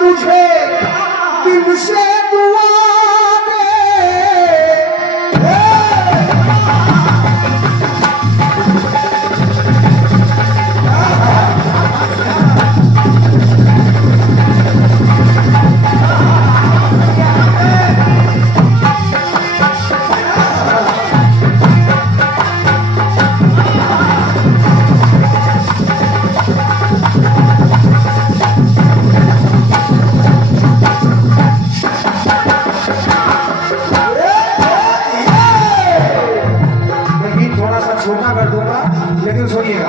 तुझे दिल से दुआ छोटा कर दूंगा, लेकिन सुनिएगा।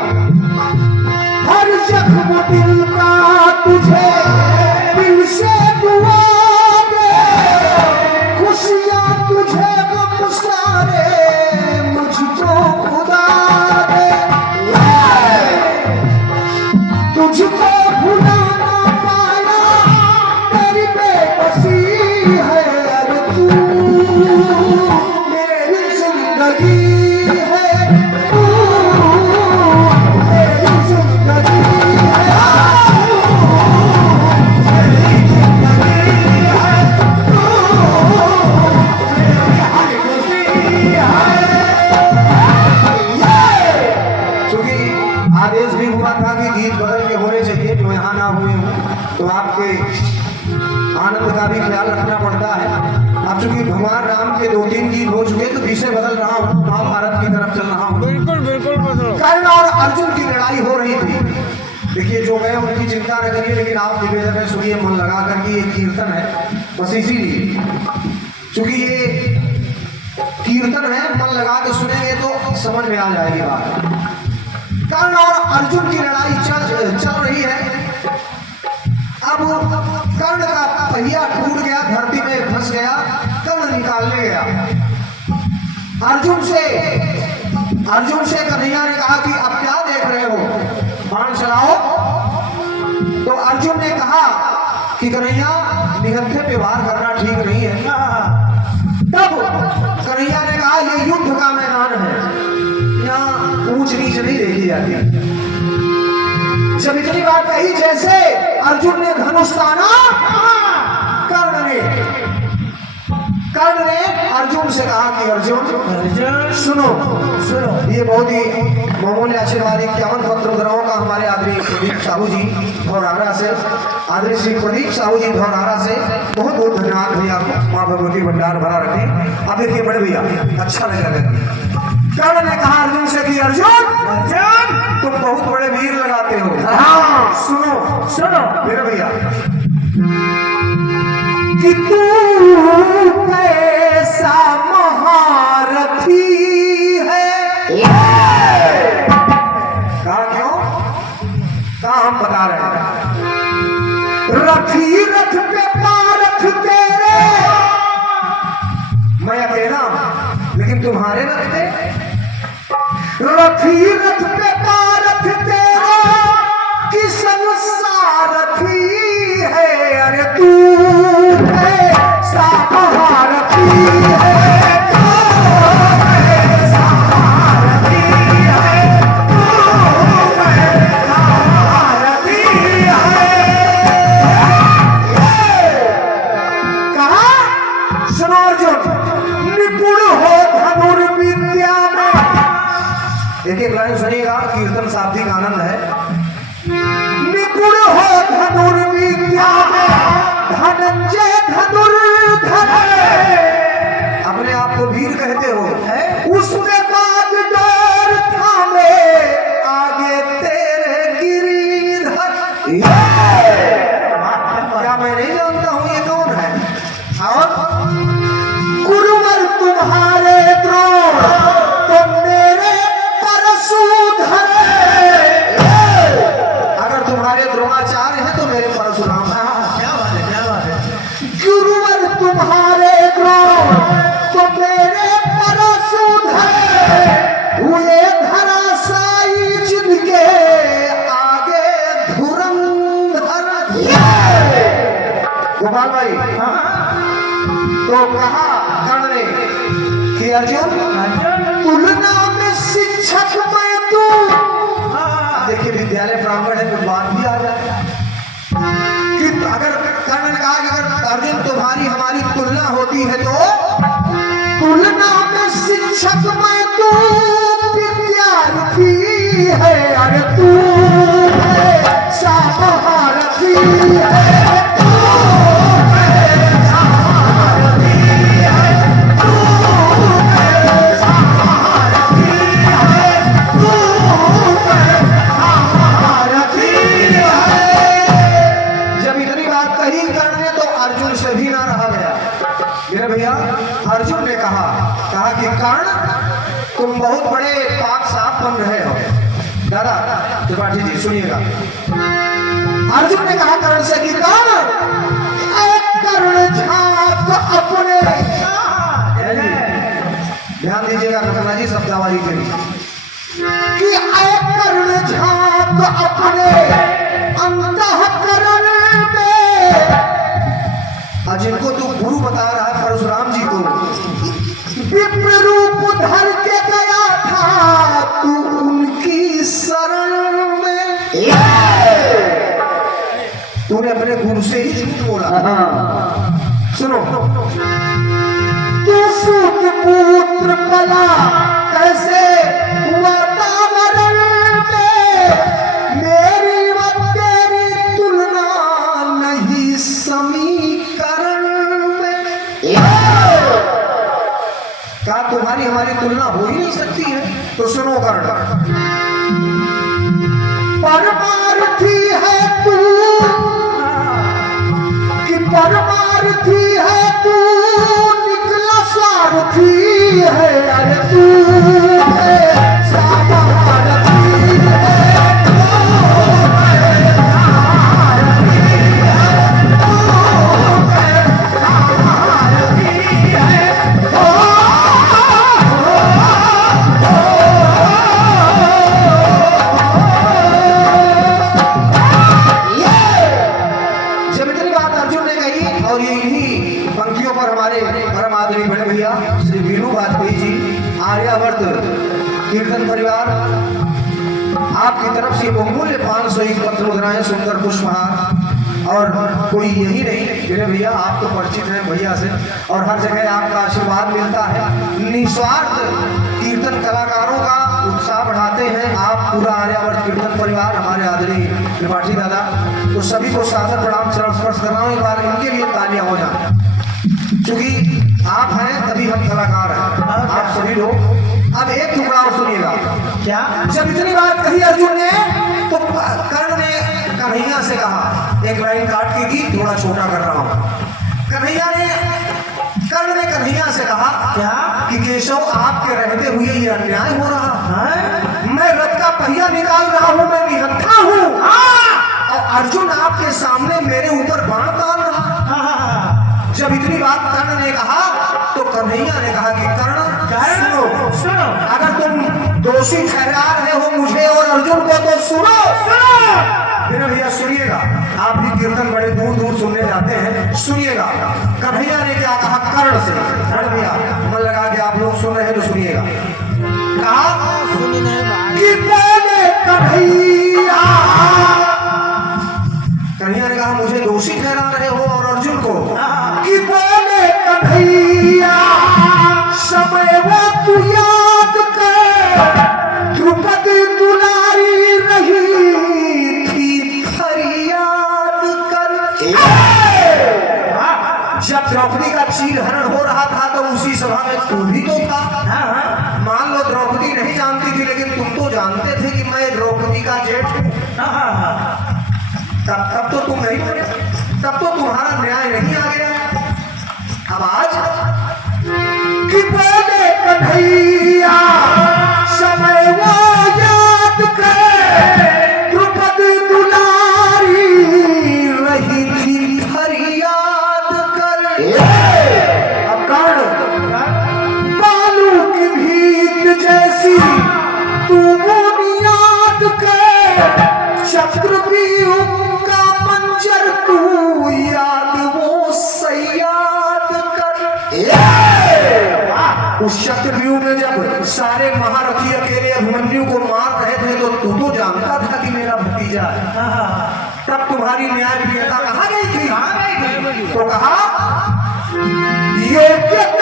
हर जख्म दिल का तुझे दिल से दुआ दे, खुशियां तुझे गम सारे मुझको खुदा दे, तुझको भुला ना पाया तेरी बेबसी है, अरे तू मेरी जिंदगी आदेश भी हुआ था कि गीत बदल के होने चाहिए, जो यहाँ ना हुए हों तो आपके आनंद का भी ख्याल रखना पड़ता है। अब चूंकि भगवान राम के 2-3 गीत हो चुके तो विषय बदल रहा हूँ, महाभारत की तरफ चल रहा हूँ। बिल्कुल बिल्कुल बदलो। कर्ण और अर्जुन की लड़ाई हो रही थी। देखिए जो गए उनकी चिंता न करिए, लेकिन आप निवेदन है सुनिए मन लगा करके, ये कीर्तन है बस इसीलिए, चूंकि ये कीर्तन है मन लगा के सुनेंगे तो समझ में आ जाएगी बात। कर्ण और अर्जुन की लड़ाई चल रही है। अब कर्ण का पहिया टूट गया, धरती में फंस गया, कर्ण निकालने गया। अर्जुन से कन्हैया ने कहा कि अब क्या देख रहे हो, बाण चलाओ। तो अर्जुन ने कहा कि कन्हैया निहत्थे पे वार करना ठीक नहीं है। तब कन्हैया ने कहा ये युद्ध का मैदान है, यहाँ ऊंच नीच नहीं देखी जाती। जब इतनी बात कही, जैसे अर्जुन ने धनुष ताना, कर्ण ने अर्जुन से कहा कि अर्जुन सुनो, ये बहुत ही मामूली आशीर्वाद 51 पत्रोद्राओं का हमारे आदरणीय प्रदीप साहू जी धौरहरा से, आदरणीय श्री प्रदीप साहू जी धौरहरा से बहुत बहुत धन्यवाद भैया। माँ भगवती भंडार भरा रखें। अब देखिए बड़े भैया अच्छा लगा। कर्ण ने कहा अर्जुन से कि अर्जुन तुम बहुत बड़े वीर लगाते हो। हाँ सुनो मेरे भैया, कि तू कैसा महारथी है। कहा क्यों? कहा हम बता रहे हैं। रथी रथ पे पारथ तेरे, मैं अकेला लेकिन तुम्हारे रथ पे, रथी रथ पे पारथ तेरे कि संसारथी है, अरे तू है सामहारथी है, तू है सामहारथी है, तू है सामहारथी है। कहा सुनो अर्जुन, निपुण हो धनुर्विद्या में। देखिए लाइन सुनिएगा, कीर्तन शाब्दिक आनंद है। निपुण हो धनुर्विद्या में, धनंजय धनुर्धर, अपने आप को वीर कहते हो, उसके बाद डोर थामे आगे तेरे गिरिधर। क्या मैं नहीं जानता हूं ये कौन है? और गुरुवर तुम्हारे द्रोण तो मेरे परशुधर, अगर तुम्हारे द्रोणाचार्य हैं तो मेरे परशुराम। क्या बात है, क्या बात है। गुरुवर तुम्हारे द्रोण तो मेरे परशुधर, हुए धराशायी जिनके आगे धुरंधर। गोपाल भाई तो कहा कर्ण ने कि अर्जुन तुलना में शिक्षक मैं तू। देखिए विद्यालय प्रांगण है, कुछ बात भी आ जाए कि अगर कहा कि अगर अर्जुन तुम्हारी हमारी तुलना होती है तो तुलना में शिक्षक मैं तू विद्यार्थी है, अरे तू है सामर्थी है, तू है सामर्थी है, तू है सामर्थी है, तू है सामर्थी है। जब इतनी बात कही कर्ण ने तो अर्जुन से भी ना रहा गया। मेरे भैया अर्जुन ने कहा कि कर्ण तुम बहुत बड़े पाक साफ बन रहे हो। दादा त्रिपाठी जी सुनिएगा, अर्जुन ने कहा कर्ण से कि कर्ण झांक अपने, ध्यान दीजिएगा नकला जी शब्दावली के लिए, कि कर्ण झांक अपने अंतःकरण में। जिनको तू गुरु बता रहा है परशुराम जी को, विप्र रूप धर के गया था तू उनकी शरण में। तूने अपने गुरु से ही झूठ बोला। सुनो, तू सूत पुत्र पला कैसे वातावरण में, मेरी व तेरी तुलना नहीं समीकरण में। क्या तुम्हारी हमारी तुलना हो ही नहीं सकती है? तो सुनो कर्ण, परमार्थी है तू कि परमार्थी है तू, निकला स्वार्थी है, अरे तू है सामर्थी है, तू है सामर्थी है, तू है सामर्थी है। श्री वीरू वाजपेयी जी आर्यावर्त कीर्तन परिवार आपकी तरफ से बहुमूल्य 501 पत्र मुद्राएं, सुंदर पुष्पहार, और कोई यही नहीं मेरे भैया आप तो परिचित हैं भैया से, और हर जगह आपका आशीर्वाद मिलता है। निस्वार्थ कीर्तन कलाकारों का उत्साह बढ़ाते हैं आप, पूरा आर्यावर्त कीर्तन परिवार, हमारे आदरणीय त्रिपाठी दादा, तो सभी को सादर प्रणाम चरण स्पर्श कर रहा हूँ। एक बार इनके लिए तालियां हो जाए, क्योंकि आप हैं तभी हम कलाकार हैं, आप सभी लोग। अब एक टुकड़ा और सुनिएगा। क्या? जब इतनी बात कही अर्जुन ने तो कर्ण ने कन्हैया से कहा, एक लाइन काट के गीत थोड़ा छोटा कर रहा हूं। कर्ण ने कन्हैया से कहा क्या कि केशव आपके रहते हुए ये अन्याय हो रहा है, मैं रथ का पहिया निकाल रहा हूं, मैं निहत्था हूं, और अर्जुन आपके सामने मेरे ऊपर बाण डाल रहा। जब इतनी बात कर्ण ने कहा तो कन्हैया ने कहा कि कर्ण सुनो, अगर तुम दोषी ठहरा रहे हो मुझे और अर्जुन को तो सुनो। मेरे भैया सुनिएगा, आप भी कीर्तन बड़े दूर दूर सुनने जाते हैं, सुनिएगा कन्हैया ने क्या कहा कर्ण से। बड़े भैया मन लगा के आप लोग सुन रहे हैं तो सुनिएगा। कहा कि बोले कन्हैया, कन्हैया ने कहा मुझे दोषी ठहरा रहे हो और अर्जुन को, कि बोले कन्हैया समय वो तू याद कर, द्रौपदी दुलारी रही थी फरियाद कर। जब द्रौपदी का चीर हरण हो रहा था तो उसी सभा में तू भी तो था। मान लो द्रौपदी नहीं जानती थी, लेकिन तुम तो जानते थे कि मैं द्रौपदी का जेठ हूं। तब तो तुम नहीं बने, तब तो तुम्हारा न्याय नहीं आ गया। अब आज कि बोले कन्हैया समय वो याद कर, द्रौपदी दुलारी रही थी फरियाद कर। अब कर्ण बालू की भीख जैसी तू बुनियाद कर, चक्रव्यूह का मंजर तू याद वो सयाद कर। उस चक्रव्यूह में जब सारे महारथी अकेले अभिमन्यु को मार रहे थे तो तू तो जानता था कि मेरा भतीजा है, तब तुम्हारी न्याय प्रियता कहाँ गई थी? तो कहा योग्य